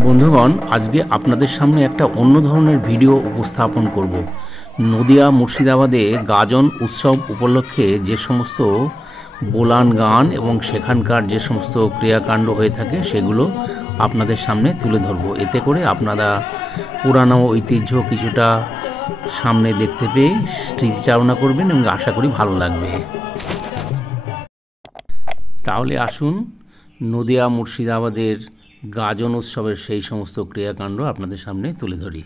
বন্ধুগণ, আজকে আপনাদের সামনে একটা অন্য ধরনের ভিডিও উপস্থাপন করব। নদিয়া মুর্শিদাবাদে গাজন উৎসব উপলক্ষে যে সমস্ত বোলান গান এবং সেখানকার যে সমস্ত ক্রিয়াকাণ্ড হয়ে থাকে সেগুলো আপনাদের সামনে তুলে ধরব। এতে করে আপনারা পুরানো ঐতিহ্য কিছুটা সামনে দেখতে পেয়ে স্মৃতিচারণা করবেন এবং আশা করি ভালো লাগবে। তাহলে আসুন নদিয়া মুর্শিদাবাদের গাজন উৎসবের সেই সমস্ত ক্রিয়াকাণ্ড আপনাদের সামনে তুলে ধরি।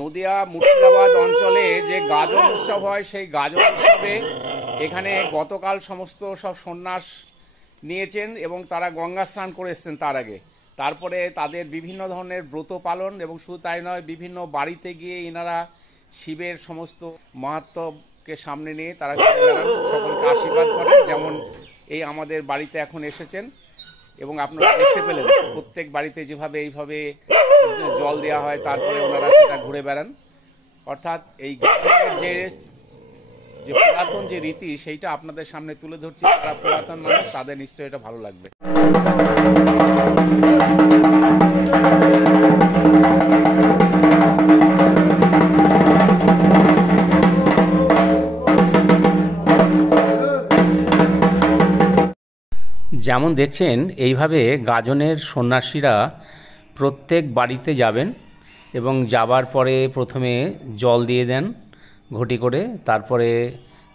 নদিয়া মুর্শিদাবাদ অঞ্চলে যে গাজন উৎসব হয় সেই গাজন উৎসবে এখানে গতকাল সমস্ত সব সন্ন্যাস নিয়েছেন এবং তারা গঙ্গা স্নান করে এসছেন তার আগে। তারপরে তাদের বিভিন্ন ধরনের ব্রত পালন এবং শুধু তাই নয়, বিভিন্ন বাড়িতে গিয়ে এনারা শিবের সমস্ত মাহাত্ম্যকে সামনে নিয়ে তারা সকলকে আশীর্বাদ করেন। যেমন এই আমাদের বাড়িতে এখন এসেছেন এবং আপনারা দেখতে পেলেন প্রত্যেক বাড়িতে যেভাবে এইভাবে জল দেওয়া হয়, তারপরে ওনারা সেটা ঘুরে বেড়ান। অর্থাৎ এই গাজনের যে পুরাতন যে রীতি সেইটা আপনাদের সামনে তুলে ধরছি। যারা পুরাতন মানুষ তাদের নিশ্চয়ই এটা ভালো লাগবে। যেমন দেখছেন, এইভাবে গাজনের সন্ন্যাসীরা প্রত্যেক বাড়িতে যাবেন এবং যাবার পরে প্রথমে জল দিয়ে দেন ঘটি করে, তারপরে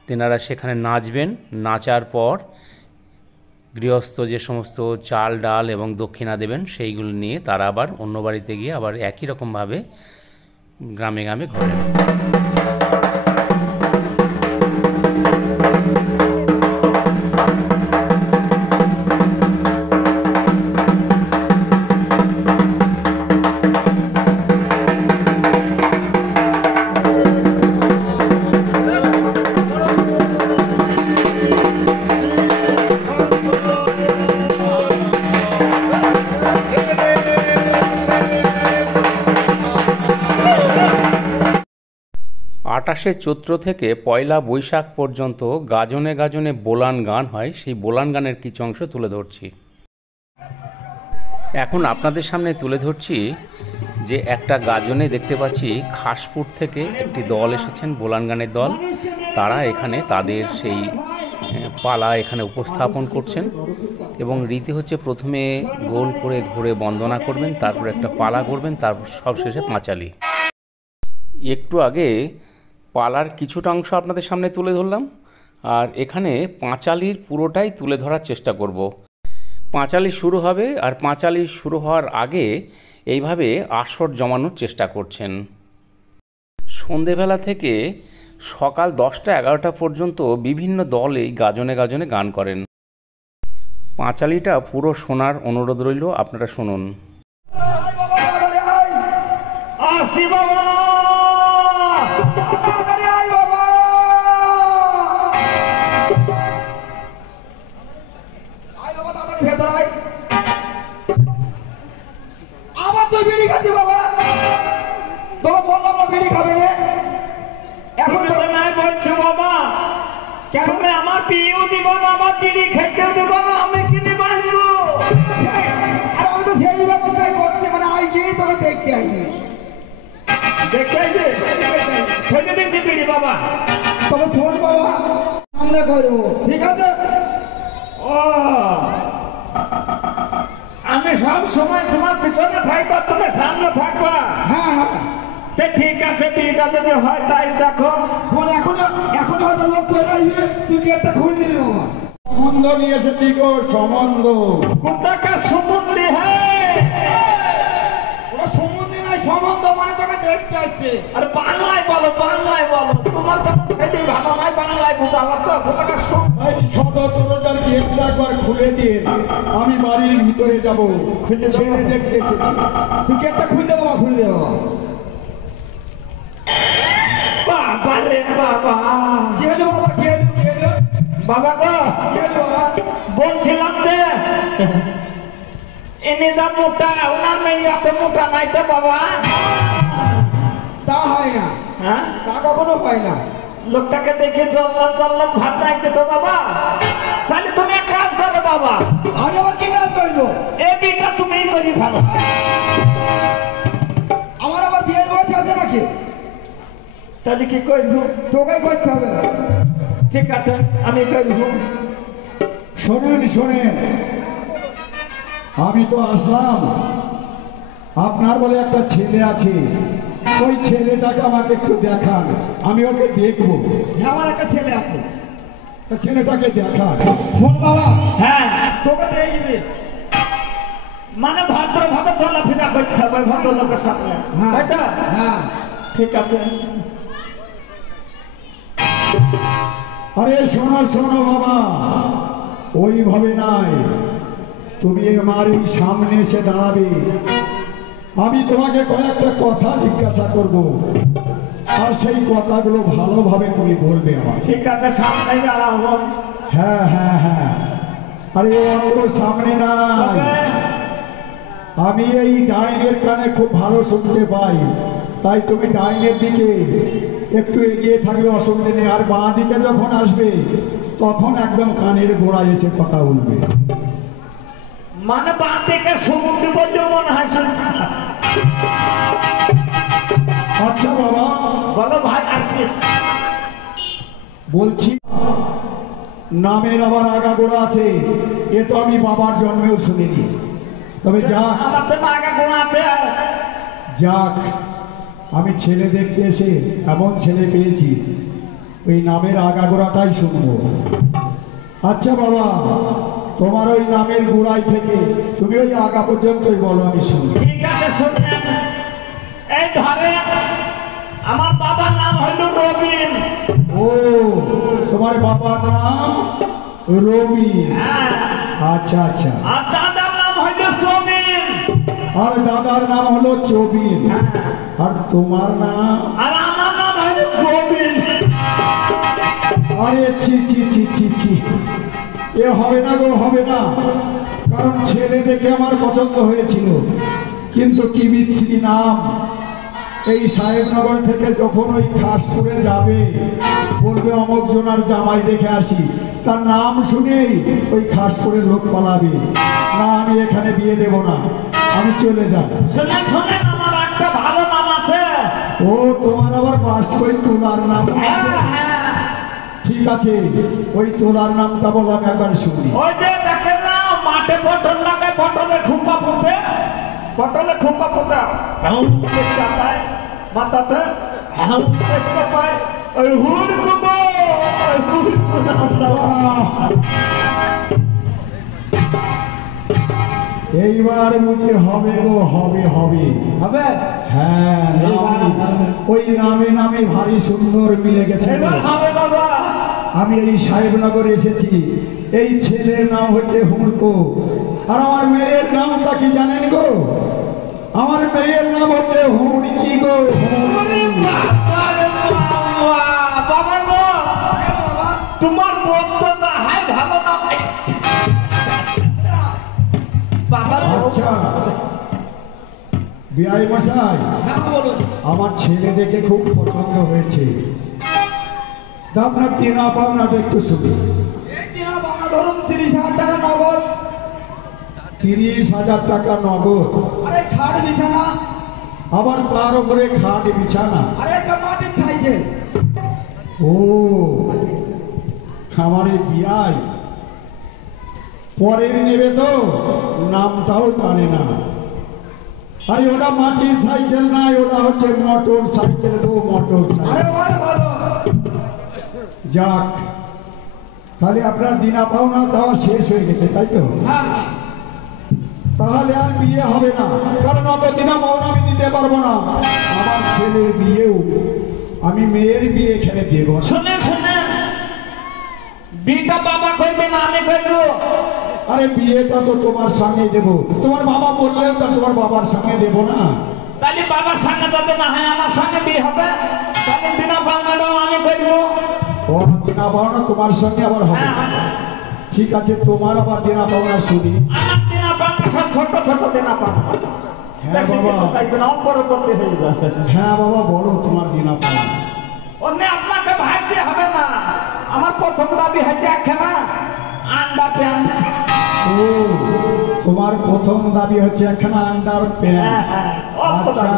তেনারা সেখানে নাচবেন। নাচার পর গৃহস্থ যে সমস্ত চাল ডাল এবং দক্ষিণা দেবেন সেইগুলো নিয়ে তারা আবার অন্য বাড়িতে গিয়ে আবার একই রকমভাবে গ্রামে গ্রামে ঘোরেন। আটাশে চৈত্র থেকে পয়লা বৈশাখ পর্যন্ত গাজনে গাজনে বোলান গান হয়। সেই বোলান গানের কিছু অংশ তুলে ধরছি। এখন আপনাদের সামনে তুলে ধরছি যে একটা গাজনে দেখতে পাচ্ছি খাসপুর থেকে একটি দল এসেছেন, বোলান গানের দল। তারা এখানে তাদের সেই পালা এখানে উপস্থাপন করছেন এবং রীতি হচ্ছে প্রথমে গোল করে ঘুরে বন্দনা করবেন, তারপর একটা পালা করবেন, তারপর সবশেষে পাঁচালি। একটু আগে পালার কিছুটা অংশ আপনাদের সামনে তুলে ধরলাম, আর এখানে পাঁচালির পুরোটাই তুলে ধরার চেষ্টা করব। পাঁচালি শুরু হবে, আর পাঁচালি শুরু হওয়ার আগে এইভাবে আসর জমানোর চেষ্টা করছেন। সন্ধেবেলা থেকে সকাল 10টা-11টা পর্যন্ত বিভিন্ন দল এই গাজনে গাজনে গান করেন। পাঁচালিটা পুরো শোনার অনুরোধ রইল, আপনারা শুনুন। আবার তুই বিড়ি খাচ্ছি বাবা, তোকে বললাম না বিড়ি খাবে রে। এখন তো নাই বলছো বাবা, কেন আমার বিয়েও দিব না, আমার বিড়ি খেতেও দেবো না, আমি কিনে বাঁচবো। আর আমি তো সেই ব্যবস্থাই করছি, মানে আই গিয়ে তোকে দেখতে আসি, দেখতে আসবে খেতে দিয়েছি বিড়ি বাবা। তবে শোন বাবা, আমরা করবো, ঠিক আছে? ও আমি সব সময় তোমার পিছনে থাকবা, তুমি সামনে থাকবা। হ্যাঁ হ্যাঁ, ঠিক আছে, বিয়েটা যদি হয় তাই দেখো। এখন হয়তো লোক চলে আসবে, তুই গেটটা খুলে দিবি বাবা। সম্বন্ধ নিয়ে এসেছি গো, সম্বন্ধ। কোথাকার সম্বন্ধে? হ্যাঁ, ওরা সম্বন্ধে নাই, সম্বন্ধ মানে তোকে দেখতে আসছে। আরে বাংলায় বলো, বাংলায় বলো, তোমার তো সেটাই ভালো নয়, বাংলায় বোঝাবো তো। কোথাকার সদর দরজার গেটটা একবার খুলে দিয়ে আমি বাড়ির ভিতরে যাবো, খুলে ছেড়ে দেখতে এসেছি। তুই গেটটা খুলে বাবা, খুলে দে বাবা। বাবা রে বাবা, কি হলো বাবা, কি হলো বাবা গো? কি হলো বাবা? বলছিলাম যে এনে যা মোটা, ওনার মেয়ে এত মোটা নাই তো বাবা। তা হয় না, হ্যাঁ, তা কখনো হয় না। লোকটাকে দেখে চললাম ভাত রাখতে তো বাবা। তাহলে তুমি এক কাজ করো বাবা। আমি আবার কি কাজ করবো? এই বিটা তুমি করি ভালো। আমার আবার বিয়ের বয়স আছে নাকি? তাহলে কি করবো? তোকে করতে হবে। ঠিক আছে আমি করবো। শোনেন শোনেন, আমি তো আসলাম, আপনার বলে একটা ছেলে আছে, ওই ছেলেটাকে আমাকে একটু দেখান, আমি ওকে দেখবো। আমার একটা ছেলে আছে, তা ছেলেটাকে দেখান। শোন বাবা, হ্যাঁ তোকে দেখবি, মানে ভদ্রভাবে চলাফেরা করতে হবে ভদ্রলোকের সামনে, তাই তো? হ্যাঁ ঠিক আছে। আরে শোনো শোনো বাবা, ওইভাবে নাই, তুমি আমার এই সামনে এসে দাঁড়াবে, আমি তোমাকে কয়েকটা কথা জিজ্ঞাসা করব, আর সেই কথাগুলো ভালোভাবে তুমি বলবে আমার। ঠিক আছে সামনে দাঁড়াবো। হ্যাঁ হ্যাঁ হ্যাঁ, আরে অত সামনে নাই, আমি এই ডাইনের কানে খুব ভালো শুনতে পাই, তাই তুমি ডাইনের দিকে একটু এগিয়ে থাকলে অসুবিধা নেই, আর বাঁ দিকে যখন আসবে তখন একদম কানের গোড়ায় এসে কথা বলবে। মানে বাঁ থেকে সমুদ্র বললেও মনে হয় শুনছি। আচ্ছা বাবা, বলো ভাই আসছি। বলছি নামের আবার আগাগোড়া আছে, এ তো আমি বাবার জন্মেও শুনিনি, তবে যাক আমার তো আগা গোড়া আছে। যাক, আমি ছেলে দেখতে এসে এমন ছেলে পেয়েছি, ওই নামের আগাগোড়াটাই শুনবো। আচ্ছা বাবা, তোমার ওই নামের গোড়াই থেকে তুমি ওই আগা পর্যন্তই বলো, আমি শুনি। ঠিক আছে শুনলেন, এই ধরে আমার বাবার নাম হলো রবিন। ও, তোমার বাবার নাম রবি? হ্যাঁ। আচ্ছা আচ্ছা। আর দাদার নাম হলো সমীর। আর দাদার নাম হলো চবিন। আর তোমার নাম? আর আমার নাম হলো গোবিন। আরে ছি ছি ছি ছি ছি, এ হবে না গো, হবে না, কারণ ছেলে দেখে আমার পছন্দ হয়েছিল, কিন্তু কি বিচ্ছিরি নাম। এই সাহেবনগর থেকে যখন ওই খাসপুরে যাবে, বলবে অমুক জনার জামাই দেখে আসি, তার নাম শুনেই ওই খাসপুরের লোক পালাবে, না আমি এখানে বিয়ে দেব না, আমি চলে যাব। শুনেন শুনেন, আমার একটা ভালো নাম আছে। ও, তোমার আবার বাসকই তোলার নাম আছে? হ্যাঁ। ঠিক আছে, ওই তোলার নামটা বলো, আমি একবার শুনি। ওই যে দেখেন না মাঠে পটল লাগায়, পটলে খুম্পা ফুটে, পটলে খুম্পা ফুটে মাথাতে দেখতে পায় ওই হুড় কুমো, ওই হুড় কুমো। এইবার বুঝি হবে গো, হবে হবে হবে? হ্যাঁ, ওই নামে নামে ভারী সুন্দর মিলে গেছে। এবার হবে বাবা। আমি এই সাহেবনগর এসেছি, এই ছেলের নাম হচ্ছে হুড়কো, আর আমার মেয়ের নামটা কি জানেন গো? আমার মেয়ের নাম হচ্ছে হুড়কি গো। বাবা গো, তোমার বক্তব্য হাই ভালো না বাবা। আচ্ছা বিআই মশাই, আমার ছেলে দেখে খুব পছন্দ হয়েছে, তা আপনার দেনা পাওনাটা একটু শুনি। ধরুন 30,000 টাকা নগদ। 30,000 টাকা নগদ? আরে খাট বিছানা, আবার তার উপরে খাট বিছানা? আরে একটা মাটির সাইকেল। ও, আমার এই বিয়াই পরের নেবে তো নামটাও জানে না। আরে ওটা মাটির সাইকেল নাই, ওটা হচ্ছে মোটর সাইকেল গো, মোটর আরে সাইকেল। ভাই ভালো। যাক, তাহলে আপনার দিনা পাওনা চাওয়া শেষ হয়ে গেছে, তাই তো? হ্যাঁ হ্যাঁ। তাহলে আর বিয়ে হবে না, কারণ অত দিনা পাওনা আমি দিতে পারবো না। আমার ছেলের বিয়েও আমি মেয়ের বিয়ে এখানে দেব না। শুনে শুনে, বিটা বাবা কইবে না আমি কইব? আরে বিয়েটা তো তোমার সঙ্গে দেব, তোমার বাবা বললেও তা তোমার বাবার সঙ্গে দেব না। তাহলে বাবার সঙ্গে যাতে না হয় আমার সঙ্গে বিয়ে হবে, তাহলে দিনা পাওনাটাও আমি কইব। ও, দিনা পাওনা তোমার সঙ্গে আবার হবে? ঠিক আছে, তোমার আবার দিনা পাওনা শুনি। আমার দিনা পাওনা সব ছোট ছোট দিনা পাওনা। হ্যাঁ বাবা, করতে হয়ে যায়। হ্যাঁ বাবা, বলো তোমার দিনা পাওনা। অন্য আপনাকে ভাবতে হবে না, আমার প্রথম দাবি হচ্ছে একখানা আন্ডা প্যান। ও, তোমার প্রথম দাবি হচ্ছে একখানা আন্ডার প্যান্ট। আচ্ছা,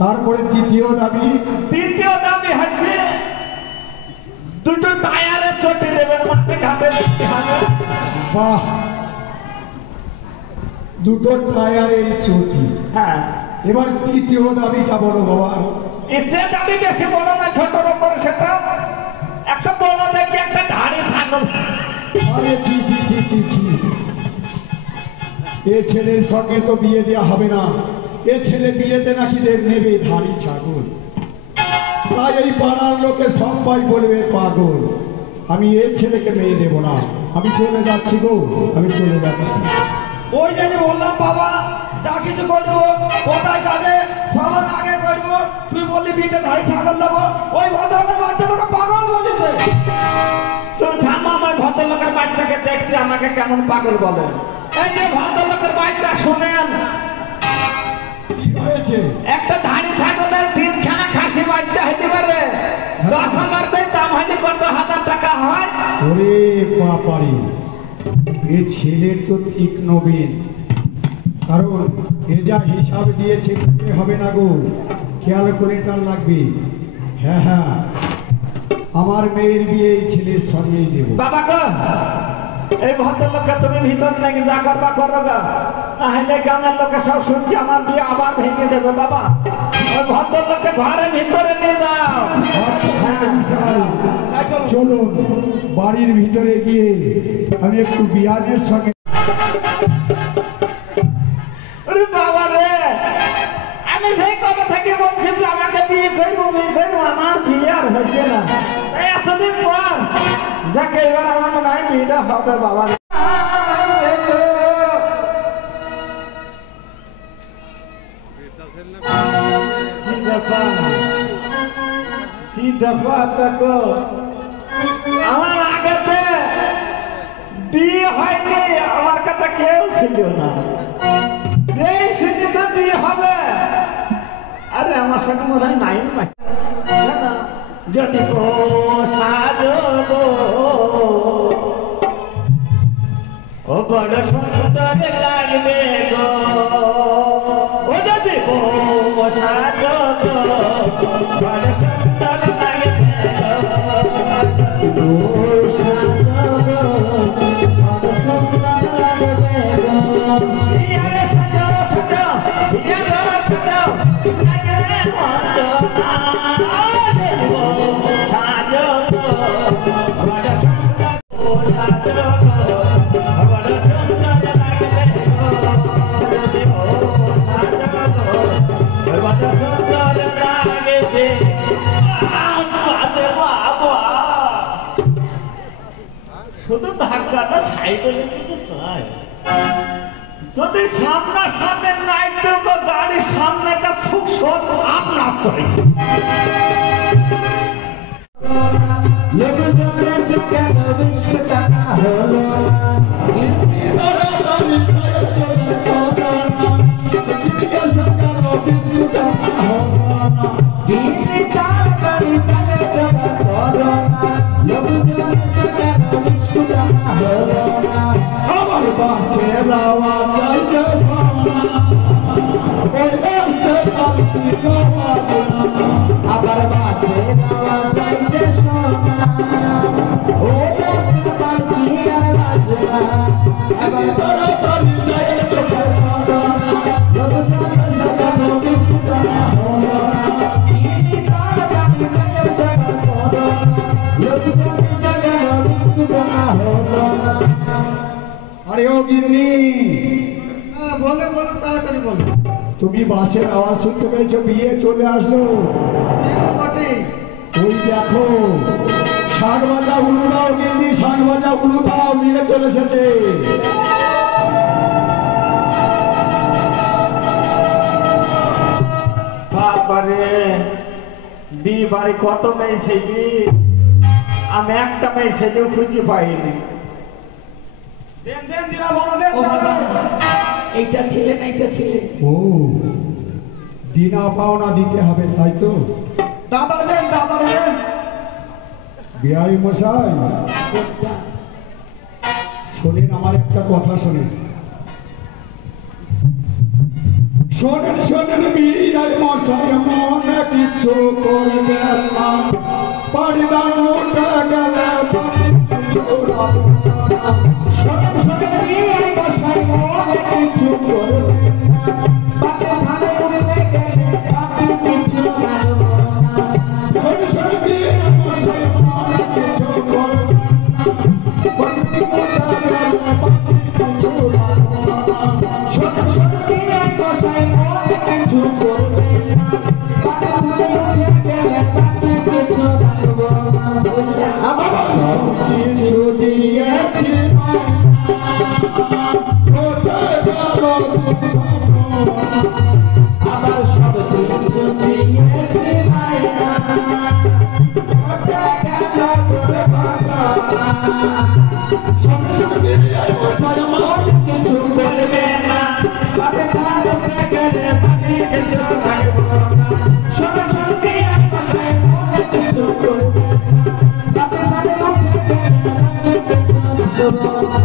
তারপরে দ্বিতীয় দাবি? তৃতীয় দাবি হচ্ছে দুটো টায়ারের চটি দেবেন, মাঠে ঘাটে দেখতে হবে। বাহ, দুটো টায়ারের চটি। হ্যাঁ, এবার তৃতীয় দাবিটা বলো বাবা। যে দাবি বেশি বড় না, ছোটর উপর সেটা একটা বড় দেখি একটা ধাড়ি ছাগল। আরে ছি ছি ছি ছি ছি, এ ছেলের সঙ্গে তো বিয়ে দেওয়া হবে না। এ ছেলে বিয়েতে নাকি নেবে ধাড়ি ছাগল। তাই এই পাড়ার লোকে সবাই বলবে পাগল। আমি এ ছেলেকে মেয়ে দেব না। আমি চলে যাচ্ছি গো, আমি চলে যাচ্ছি। ওই জন্য বললাম বাবা, যা কিছু করবো কোথায় কাজে সবার আগে করবো। তুই বললি বিটে ধাড়ি ছাগল দেবো, ওই ভদ্রলোকের বাচ্চা তোকে পাগল বলেছে। তুমি থামো, আমার ভদ্রলোকের বাচ্চাকে দেখছি আমাকে কেমন পাগল বলে। এই যে ভদ্রলোকের বাচ্চা শোনেন, কি হয়েছে? একটা ধাড়ি ছাগলের 3খানা খাসি বাচ্চা হইতে পারে, 10,000 দাম হইলে কত হাজার টাকা হয়? ওরে বাপারে, এ ছেলের তো ঠিক নবীন। কারণ এ যা হিসাব দিয়েছে হবে না গো, খেয়াল করে তার লাগবে। হ্যাঁ হ্যাঁ, আমার মেয়ের বিয়ে এই ছেলের সঙ্গেই দেবো। বাবা গো, এই ভদ্রলোককে তুমি ভিতর নাকি যা করবা করো গা, নাহলে গ্রামের লোকে সব শুনছে আমার বিয়ে আবার ভেঙে দেবে। বাবা, ওই ভদ্রলোককে ঘরের ভিতরে নিয়ে যাও। চলুন বাড়ির ভিতরে গিয়ে আমি একটু বিয়ানের সঙ্গে। ওরে বাবা রে, আমি সেই কবে থেকে বলছি যে আমাকে বিয়ে করবো বিয়ে করবো, আমার বিয়ে আর হচ্ছে না। তাই এতদিন পর যাকে এবার আমার মনে হয় বিয়েটা হবে। বাবা রে, কি ব্যাপার, কি ব্যাপার দেখো, আমার আগেতে বিয়ে হয়নি, আমার কাছে কেউ ছিল না। যেই শুনেছে বিয়ে হবে, আরে আমার সঙ্গে মনে হয় নাই নাই। যদি সাজব ও বড় সুন্দর লাগবে গো, ও যদি সাজব বড় সুন্দর লাগবে গো, শুধু ধাক্কাটা সাইকেলে কিছু নয়, যদি সামনার সামনে নাই তো গাড়ির সামনে কা সুখ সব সামনা করে। আমার বাসে যাওয়া যাইতে আবার বাসে যাওয়া যাইতে সোনা, ও পাখি আর বাজনা, আবার তাড়াতাড়ি যাইতে সোনা, লোকজন সাজানো বিস্কুট হলো না, ইনি তাড়াতাড়ি যাইতে সোনা, লোকজন সাজানো বিস্কুট হলো না। আরে ও গিন্নি, বলে বলো তাড়াতাড়ি বলো। তুমি বাসের আওয়াজ শুনতে পেয়েছো? বিয়ে চলে আসলো। ওই দেখো, শাক ভাজা উলু দাও গিন্নি, শাক ভাজা উলু দাও, বিয়ে চলে এসেছে। বাবারে, বিয়ে বাড়ি কত মেয়ে ছেলে, আমি একটা মেয়ে ছেলেও খুঁজে পাইনি। দেন দেন দিলা বাবা, দেন ও বাবা, দাদা। এইটা ছেলে না এইটা ছেলে? ও, দিনা পাওনা দিতে হবে তাই তো? দাদা দেন, দাদা দেন। বিআই মশাই, শোনেন আমার একটা কথা, শোনেন। শোনেন শোনেন বিয়াই মশাই মনে কিছু করবেন না পারিদার মোটা গেলে শোনেন শোনেন বিয়াই মশাই মনে কিছু করবেন না বাপে ভালো উঠে গেলে বাপে কিছু জানবো না শোনেন শোনেন বিয়াই মশাই মনে কিছু করবেন না পারিদার মোটা গেলে বাপে কিছু জানবো না শোনেন শোনেন বিয়াই মশাই মনে কিছু করবেন না বাপে ভালো উঠে গেলে বাপে কিছু জানবো না আমার কিছু দিয়েছি আবার সব কিছু দিয়েছে মাইনা ওটা গেল তোর বাবা কিছু বলবে না বাপে ভালো উঠে গেলে বাপে কিছু জানবো না শোনো শোনো বিয়াই মশাই মনে কিছু করবে না বাপে ভালো উঠে গেলে বাপে কিছু জানবো না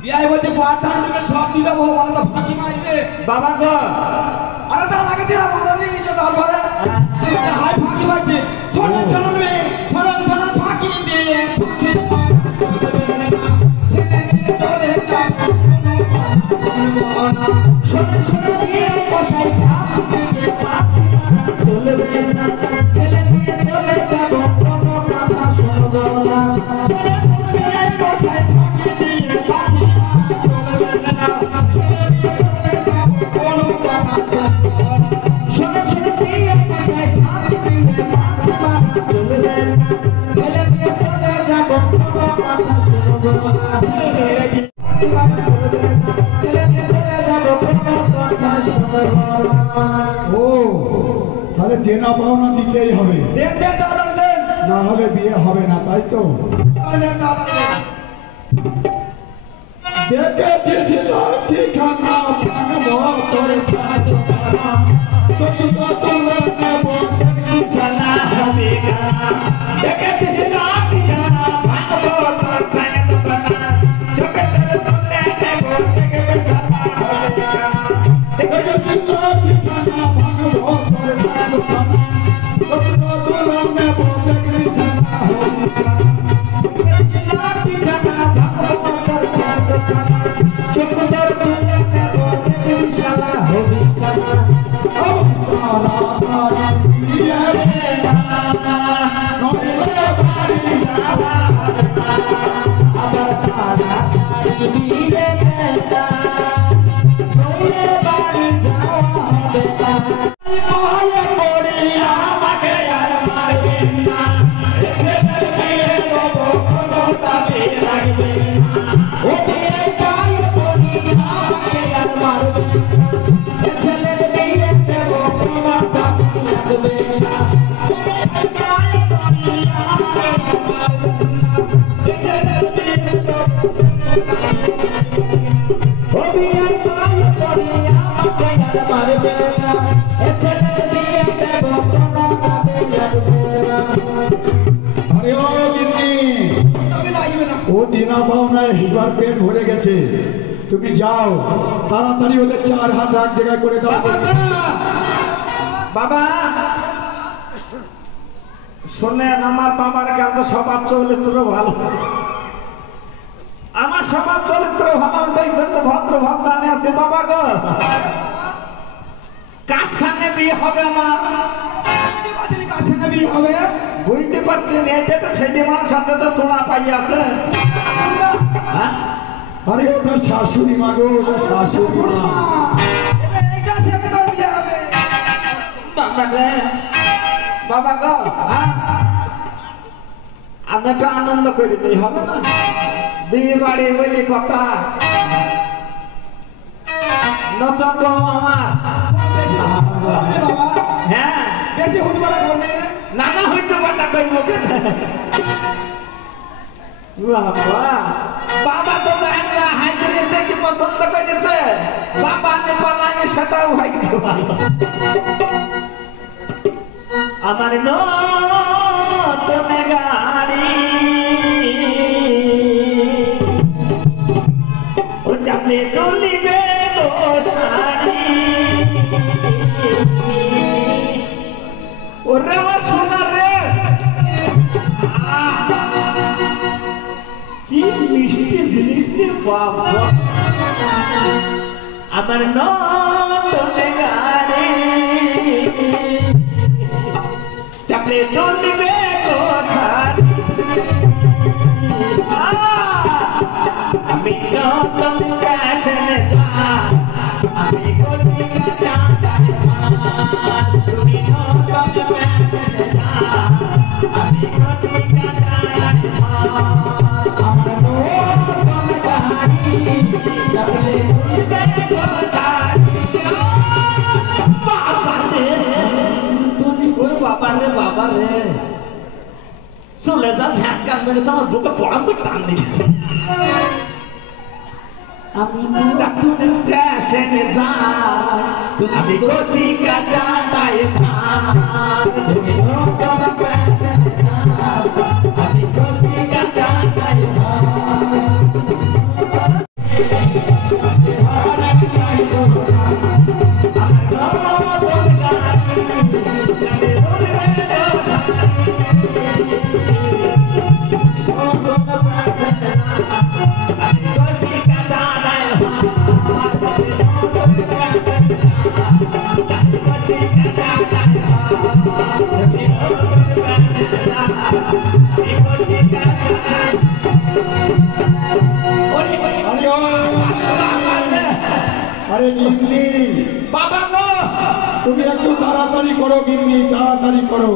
বিয়াই বলছে পাঠান দিকে সব দিলে ও বলে তো ফাঁকি মারবে বাবা গো আরে তা লাগে দিলা বলে নিয়ে তারপরে হাই ফাঁকি মারছে শোনেন শোনেন রে শোনেন শোনেন ফাঁকি দিয়ে শোনো শোনো বিয়াই মশাই ফাঁকি দিয়ে ফাঁকি চলবে না ছেলে নিয়ে চলে যাবো কোনো কথা শুনবো না বিয়াই মশাই ফাঁকি দিয়ে ফাঁকি চলবে না কোনো কথা শোনো শোনো বিয়াই মশাই ফাঁকি দিয়ে ফাঁকি চলবে না ছেলে নিয়ে চলে যাবো কোনো কথা শুনবো না ছেলে নিয়ে চলে যাবো কোনো কথা শুনবো না ও তাহলে দেনা পাওনা দিতেই হবে দেন দেন দাদা দেন না হলে বিয়ে হবে না তাই তো দেন দাদা দেন দেখেছিস ঠিকানা ভাঙবো তোর খাজনা তোর কত নেব জানা হবে না দেখেছিস লাঠি জানা ভাঙবো তোর খাজনা চোখে তোর তুলে দেব দেখে জানা হবে না দেখেছিস ঠিকানা ভাঙবো তোর খাজনা তোর কত নেব দেখিস না লাঠি জানা ভাঙবো তোর খাজনা চোখে তোর তুলে দেব দেখে জানা হবে না ও তারা তারা বিয়ে রে না নইলে বাড়ি যাওয়া আবার তাড়াতাড়ি বিয়ে দেনা নইলে বাড়ি যাওয়া হবে না পায়ে পড়ি আমাকে আর মারবেন না রেখে বিয়ে দেব কোনো দাবি লাগবে না ও বিয়ে পায়ে পড়ি আমাকে আর মারবে না ছেলের বিয়ে দেব কোনো দাবি লাগবে না পায়ে পড়ি আমাকে আর মারবেন না রেখে বিয়ে দেব ও বিয়ে পায়ে পড়ি আমাকে আর মারবে না ছেলের বিয়ে দেব কোনো দাবি লাগবে না আরে ও দিদি দাবি লাগবে না ও দিনা পাওনায় এবার পেট ভরে গেছে তুমি যাও তাড়াতাড়ি ওদের 4 হাত এক জায়গায় করে দাও বাবা শোনেন আমার বাবার কাছে স্বভাব চরিত্র ভালো আমার স্বভাব চরিত্র ভালো দেখছেন তো ভদ্র ভদ্রানে আছে বাবা গো কার সামনে বিয়ে হবে আমার কাছে না বিয়ে হবে বুঝতে পারছেন এটা তো ছেলে মানুষ সাথে তো চোরা পাই আছে হ্যাঁ আরে ওটা শাশুড়ি মা গো ওটা শাশুড়ি মা এইটা থেকে তো বিয়ে হবে বাবা রে বাবা গো হ্যাঁ আমি একটা আনন্দ করে দিই হবে না বিয়ে বাড়ি বলি কথা নতুন বউ আমার বাবা হ্যাঁ বেশি হুটবাড়া করবে নানা হইতে পারটা কইব কেন বাবা বাবা তো জানলা হাইজুরি দেখি পছন্দ করেছে বাবা নেপালানি সেটাও হয়তো ভালো আমার নতুন গাড়ি চাপলে তুলিবে গোসারি ওরে আমার সোনা রে কি মিষ্টি জিনিস রে বাবা আমার নতুন গাড়ি চাপলে তুলিবে গোসারি আমি নতুন ফ্যাশনে আমি কলিকাতা তুমি নতুন ফ্যাশনে আমি কলিকাতা আমার নতুন গাড়ি চাপলে তুলিবে গোসারি বাবা রে তুমি ওরে বাবা রে চলে যা ঝাঁকা মেরেছে আমার বুকে পড়াম করে টান দিয়েছে আমি নতুন ফ্যাশনে যাই আমি কলিকাতা যাই তুমি নতুন ফ্যাশনে আমি কলিকাতা যাই আরে গিন্নি বাবা গো তুমি একটু তাড়াতাড়ি করো গিন্নি, তাড়াতাড়ি করো।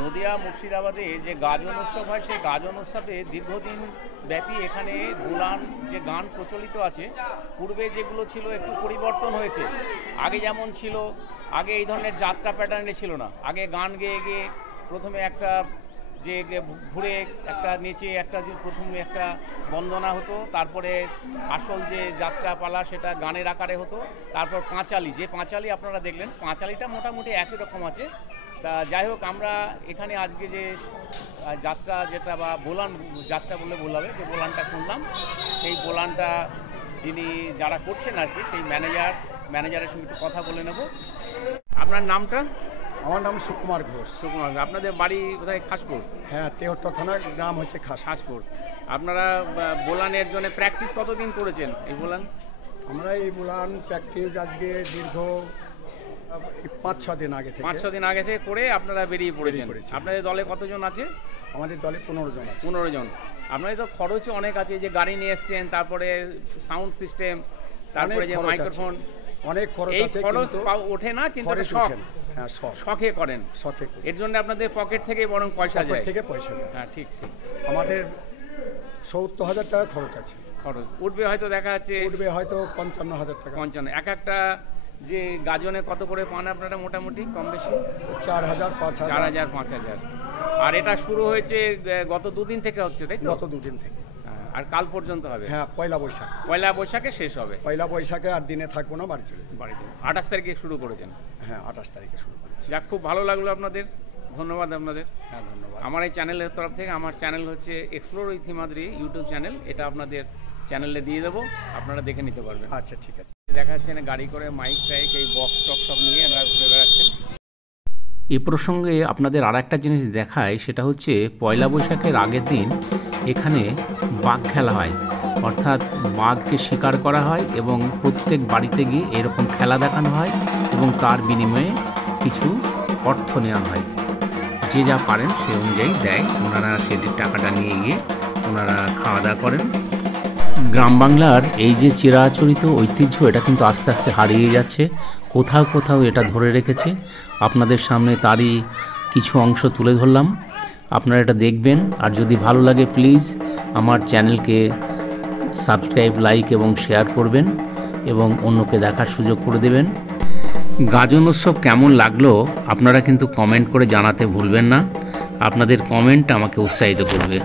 নদিয়া মুর্শিদাবাদে যে গাজন উৎসব হয় সেই গাজন উৎসবে দীর্ঘদিন ব্যাপী এখানে বোলান যে গান প্রচলিত আছে, পূর্বে যেগুলো ছিল একটু পরিবর্তন হয়েছে। আগে যেমন ছিল, আগে এই ধরনের যাত্রা প্যাটার্নে ছিল না। আগে গান গেয়ে গিয়ে প্রথমে একটা যে ঘুরে একটা নিচে একটা যে প্রথমে একটা বন্দনা হতো, তারপরে আসল যে যাত্রা পালা সেটা গানের আকারে হতো, তারপর পাঁচালি, যে পাঁচালি আপনারা দেখলেন, পাঁচালিটা মোটামুটি একই রকম আছে। তা যাই হোক, আমরা এখানে আজকে যে যাত্রা যেটা বা বোলান যাত্রা বলে বলবে, যে বোলানটা শুনলাম, সেই বোলানটা যিনি যারা করছেন আর কি, সেই ম্যানেজারের সঙ্গে একটু কথা বলে নেব। আপনার নামটা? আমার নাম সুকুমার ঘোষ। সুকুমার, আপনাদের বাড়ি কোথায়? খাসপুর? হ্যাঁ, তেহট্ট থানার গ্রাম হচ্ছে খাসপুর। আপনারা বোলানের জন্য প্র্যাকটিস কতদিন করেছেন এই বোলান? আমরা এই বোলান প্র্যাকটিস আজকে দীর্ঘ 5-6 দিন আগে থেকে 5-6 দিন আগে থেকে করে আপনারা বেরিয়ে পড়েছেন। আপনাদের দলে কতজন আছে? আমাদের দলে 15 জন আছে। 15 জন। আপনাদের তো খরচও অনেক আছে, যে গাড়ি নিয়ে এসছেন, তারপরে সাউন্ড সিস্টেম, তারপরে যে মাইক্রোফোন, অনেক খরচ আছে। এই খরচ ওঠে না, কিন্তু হ্যাঁ, শখে করেন। শখে। এর জন্য আপনাদের পকেট থেকে বরং পয়সা যায়। থেকে পয়সা যায়। হ্যাঁ, ঠিক ঠিক। আমাদের 70,000 টাকা খরচ আছে। খরচ উঠবে হয়তো, দেখা যাচ্ছে উঠবে হয়তো 55,000 টাকা। 55। এক একটা যে গাজনে কত করে পান আপনারা মোটামুটি কম বেশি? 4,000, 5,000। 4,000, 5,000। আর এটা শুরু হয়েছে গত 2 দিন থেকে হচ্ছে, তাই তো? গত 2 দিন থেকে। আর কাল পর্যন্ত হবে? হ্যাঁ, পয়লা বৈশাখ। পয়লা বৈশাখে শেষ হবে। পয়লা বৈশাখে আর দিনে থাকবো না, বাড়ি চলে 28 তারিখে শুরু করেছেন? হ্যাঁ, 28 তারিখে শুরু করেছি। যাক, খুব ভালো লাগলো আপনাদের, ধন্যবাদ আপনাদের। হ্যাঁ, ধন্যবাদ। আমার এই চ্যানেলের তরফ থেকে, আমার চ্যানেল হচ্ছে explore with Himadri YouTube channel, এটা আপনাদের চ্যানেলে দিয়ে দেবো, আপনারা দেখে নিতে পারবেন। আচ্ছা, ঠিক আছে। দেখা যাচ্ছে না গাড়ি করে মাইক টাইক এই বক্স টক সব নিয়ে এনারা ঘুরে বেড়াচ্ছেন। এ প্রসঙ্গে আপনাদের আর একটা জিনিস দেখায়, সেটা হচ্ছে পয়লা বৈশাখের আগের দিন এখানে বাঘ খেলা হয়, অর্থাৎ বাঘকে শিকার করা হয় এবং প্রত্যেক বাড়িতে গিয়ে এরকম খেলা দেখানো হয় এবং তার বিনিময়ে কিছু অর্থ নেওয়া হয়। যে যা পারেন সে অনুযায়ী দেয়, ওনারা সেটির টাকাটা নিয়ে গিয়ে ওনারা খাওয়া দাওয়া করেন। গ্রাম বাংলার এই যে চিরাচরিত ঐতিহ্য, এটা কিন্তু আস্তে আস্তে হারিয়ে যাচ্ছে, কোথাও কোথাও এটা ধরে রেখেছে। আপনাদের সামনে তারই কিছু অংশ তুলে ধরলাম, আপনারা এটা দেখবেন। আর যদি ভালো লাগে প্লিজ আমার চ্যানেলকে সাবস্ক্রাইব, লাইক এবং শেয়ার করবেন এবং অন্যকে দেখার সুযোগ করে দেবেন। গাজন উৎসব কেমন লাগলো আপনারা কিন্তু কমেন্ট করে জানাতে ভুলবেন না। আপনাদের কমেন্ট আমাকে উৎসাহিত করবে।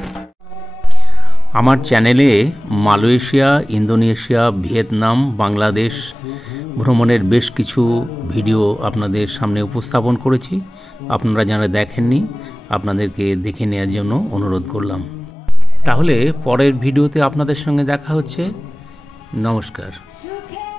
আমার চ্যানেলে মালয়েশিয়া, ইন্দোনেশিয়া, ভিয়েতনাম, বাংলাদেশ ভ্রমণের বেশ কিছু ভিডিও আপনাদের সামনে উপস্থাপন করেছি। আপনারা যারা দেখেননি আপনাদেরকে দেখে নেওয়ার জন্য অনুরোধ করলাম। তাহলে পরের ভিডিওতে আপনাদের সঙ্গে দেখা হচ্ছে। নমস্কার।